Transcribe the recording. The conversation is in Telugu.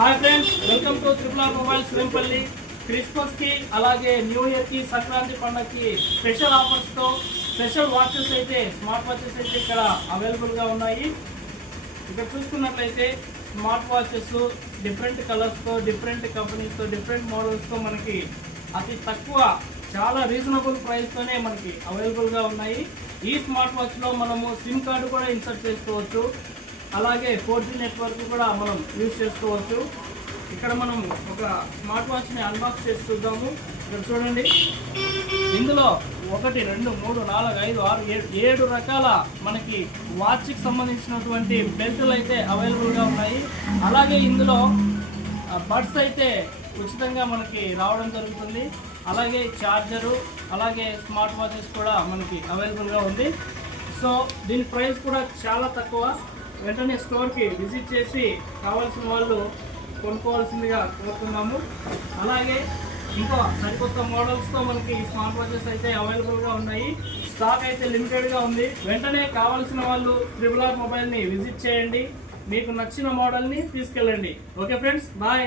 Hi friends, welcome to triple R mobiles Vempalli. Christmas కి అలాగే న్యూ ఇయర్ కి సంక్రాంతి పండుగకి స్పెషల్ ఆఫర్స్ తో స్పెషల్ వాచెస్ అయితే స్మార్ట్ వాచెస్ అయితే ఇక్కడ అవైలబుల్ గా ఉన్నాయి. ఇక్కడ చూసుకున్నట్లయితే స్మార్ట్ వాచెస్ డిఫరెంట్ కలర్స్ తో, డిఫరెంట్ కంపెనీస్ తో, డిఫరెంట్ మోడల్స్ తో మనకి అతి తక్కువ చాలా రీజనబుల్ ప్రైస్ తోనే మనకి అవైలబుల్ గా ఉన్నాయి. ఈ స్మార్ట్ వాచ్ లో మనము సిమ్ కార్డు కూడా ఇన్సర్ట్ చేసుకోవచ్చు. అలాగే 4G నెట్వర్క్ కూడా మనం యూజ్ చేసుకోవచ్చు. ఇక్కడ మనం ఒక స్మార్ట్ వాచ్ని అన్బాక్స్ చేసి చూద్దాము. ఇక్కడ చూడండి, ఇందులో 1 2 3 4 5 6 7 రకాల మనకి వాచ్కి సంబంధించినటువంటి బెల్టులు అయితే అవైలబుల్గా ఉన్నాయి. అలాగే ఇందులో బడ్స్ అయితే ఉచితంగా మనకి రావడం జరుగుతుంది. అలాగే ఛార్జరు, అలాగే స్మార్ట్ వాచెస్ కూడా మనకి అవైలబుల్గా ఉంది. సో దీని ప్రైస్ కూడా చాలా తక్కువ. వెంటనే స్టోర్కి విజిట్ చేసి కావాల్సిన వాళ్ళు కొనుక్కోవాల్సిందిగా కోరుతున్నాము. అలాగే ఇంకో సరికొత్త మోడల్స్తో మనకి స్మార్ట్ వాచెస్ అయితే అవైలబుల్గా ఉన్నాయి. స్టాక్ అయితే లిమిటెడ్గా ఉంది. వెంటనే కావాల్సిన వాళ్ళు త్రిపుల్ ఆర్ మొబైల్ని విజిట్ చేయండి. మీకు నచ్చిన మోడల్ని తీసుకెళ్ళండి. Okay friends, bye.